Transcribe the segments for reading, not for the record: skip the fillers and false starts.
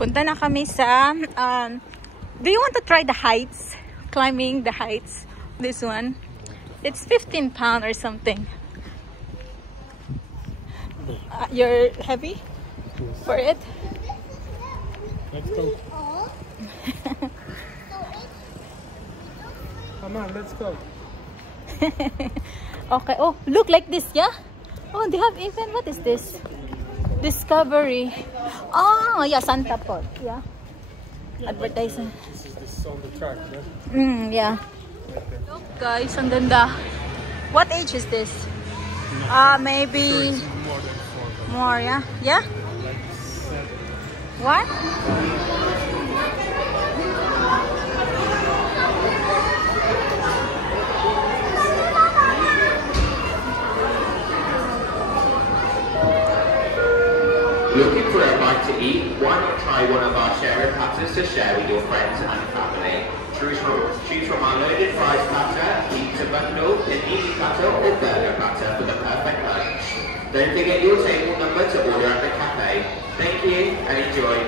Punta na kami sa, do you want to try the heights? Climbing the heights. This one. It's 15 pounds or something. You're heavy for it? Let's go. Come on, let's go. Okay. Oh, look like this, yeah? Oh, they have even, what is this? Discovery. Oh, yeah, Santa Pod. Yeah. Advertising. This is on the track, yeah? Yeah. Look, guys, ang ganda. What age is this? Maybe Sure, more than 4. more, yeah? Yeah? Like 7. What? Looking for a bite to eat? Why not try one of our sharing platters to share with your friends and family? Choose from our loaded fries platter, pizza bundle, panini platter or burger platter for the perfect lunch. Don't forget your table number to order at the cafe. Thank you and enjoy.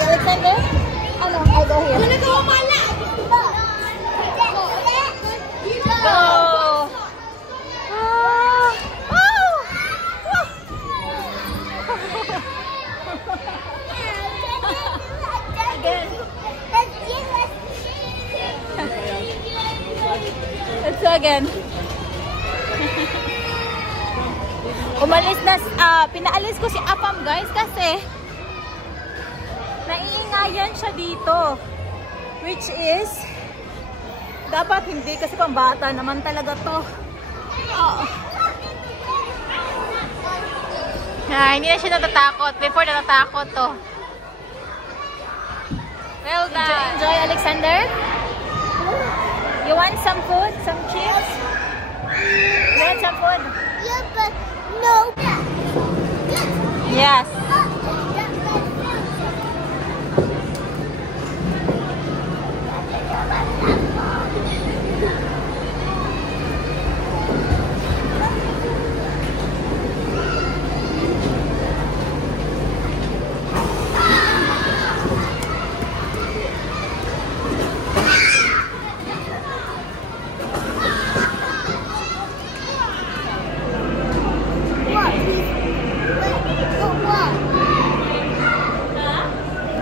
Alexander? Oh no, I go here. Go! Again. Let's go again. Umalis na, pinaalis ko si Apam guys kasi naiingayan siya dito. Which is, dapat hindi kasi pang bata naman talaga to. Oh. Hindi na siya natatakot. Before natatakot to. Well done. Enjoy, Alexander. You want some food? Some chips? You want some food? Yeah, but no. Yes.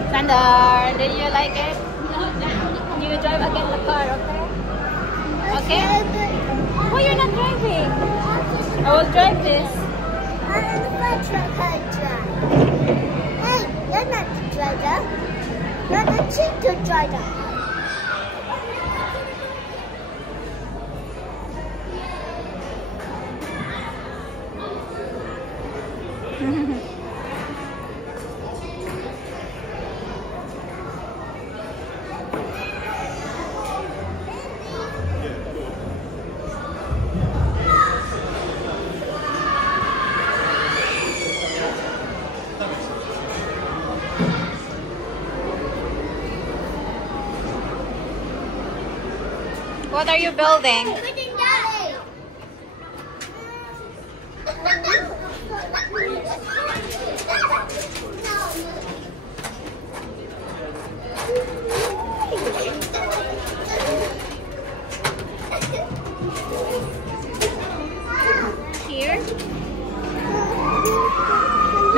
Sander, did you like it? You drive again the car, okay? Okay? Why you're not driving? I will drive this. I'm the truck I drive. Hey, you're not the driver. You're the cheater driver. What are you building? Here?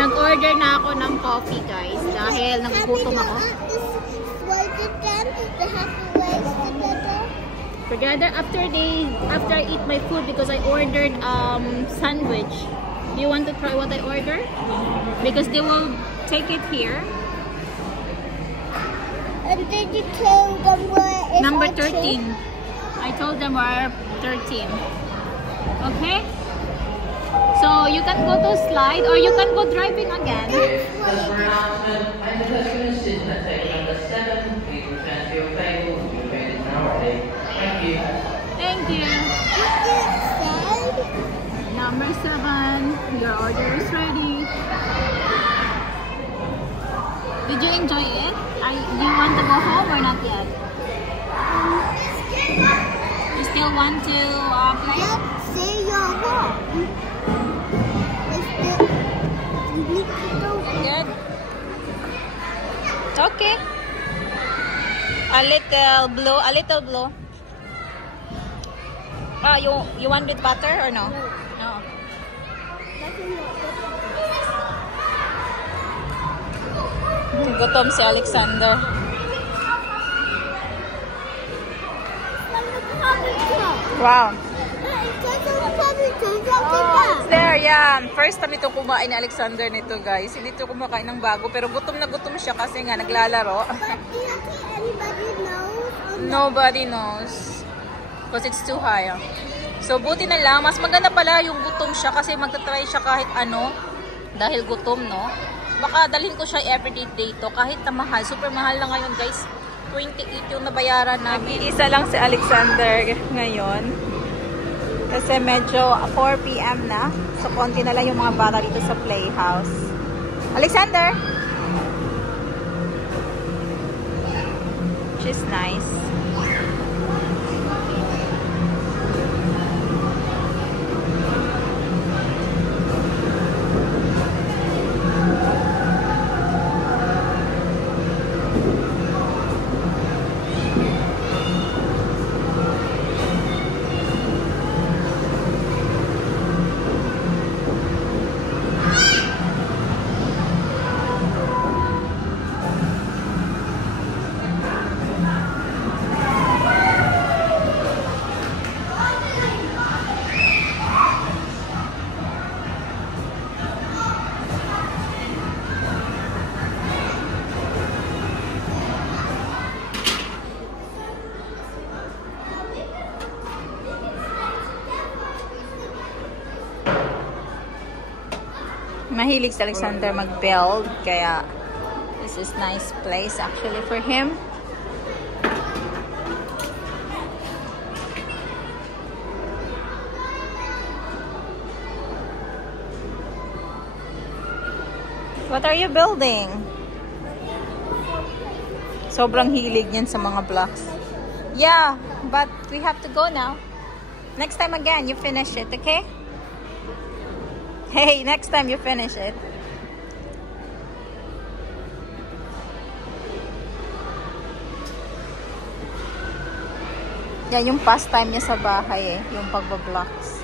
Nag-order na ako ng coffee, guys, dahil nagugutom ako. Together after I eat my food, because I ordered sandwich. Do you want to try what I ordered? Because they will take it here. And did you tell them where it's Number 13. I told them we're 13. Okay? So you can go to slide or you can go driving again. Thank you. Number 7. Your order is ready. Did you enjoy it? Do you want to go home or not yet? You still want to play? Say your home. Good. Okay. A little blue. A little blue. You want with butter or no? No. Gutom si Alexander. Wow. Oh, it's there, yeah. First time ito kumain ni Alexander nito, guys. Hindi ito kumakain ng bago, pero gutom na gutom siya kasi nga naglalaro. Nobody knows. Because it's too high. So, buti na lang. Mas maganda pala yung gutom siya kasi magta-try siya kahit ano. Dahil gutom, no? Baka dalhin ko siya everyday dito kahit na mahal. Super mahal na ngayon, guys. 28 yung nabayaran namin. Isa lang si Alexander ngayon. Kasi medyo 4 PM na. So, konti na lang yung mga bata dito sa playhouse. Alexander! She's nice. Mahilig si Alexander mag-build, kaya this is nice place actually for him. What are you building? Sobrang hilig niyan sa mga blocks. Yeah, but we have to go now. Next time again, you finish it, okay? Hey, next time you finish it. Yan yung pastime niya sa bahay yung pagbablocks.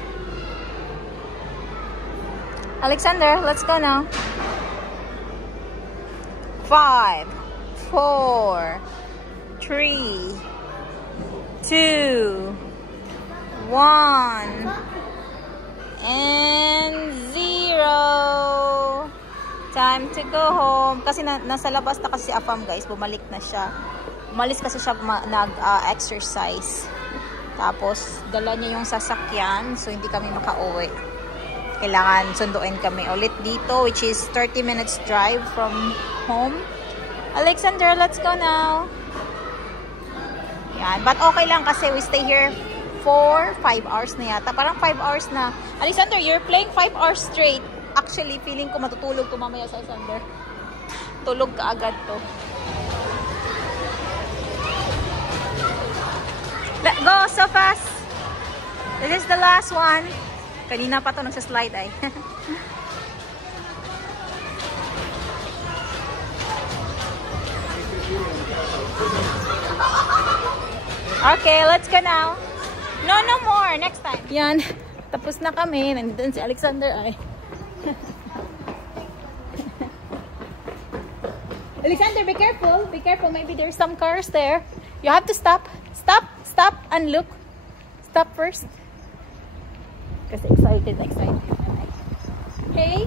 Alexander, let's go now. 5, 4, 3, 2, 1. And 0. Time to go home. Kasi nasa labas na kasi si Afam, guys. Bumalik na siya. Umalis kasi siya nag-exercise. Tapos, dala niya yung sasakyan. So, hindi kami makauwi. Kailangan sunduin kami ulit dito, which is 30 minutes drive from home. Alexander, let's go now. Yan. But okay lang kasi we stay here for 5 hours na yata. Parang 5 hours na. Alexander, you're playing 5 hours straight. Actually, feeling ko matutulog to mamaya sa Alexander. Tulog ka agad to. Let's go so fast. This is the last one. Kanina pa to nagsaslide ay. Okay, let's go now. No more. Next time. Yan. Tapos na kami. Nandito si Alexander ay. Alexander, be careful. Be careful. Maybe there's some cars there. You have to stop. Stop and look. Stop first. Kasi excited. Hey.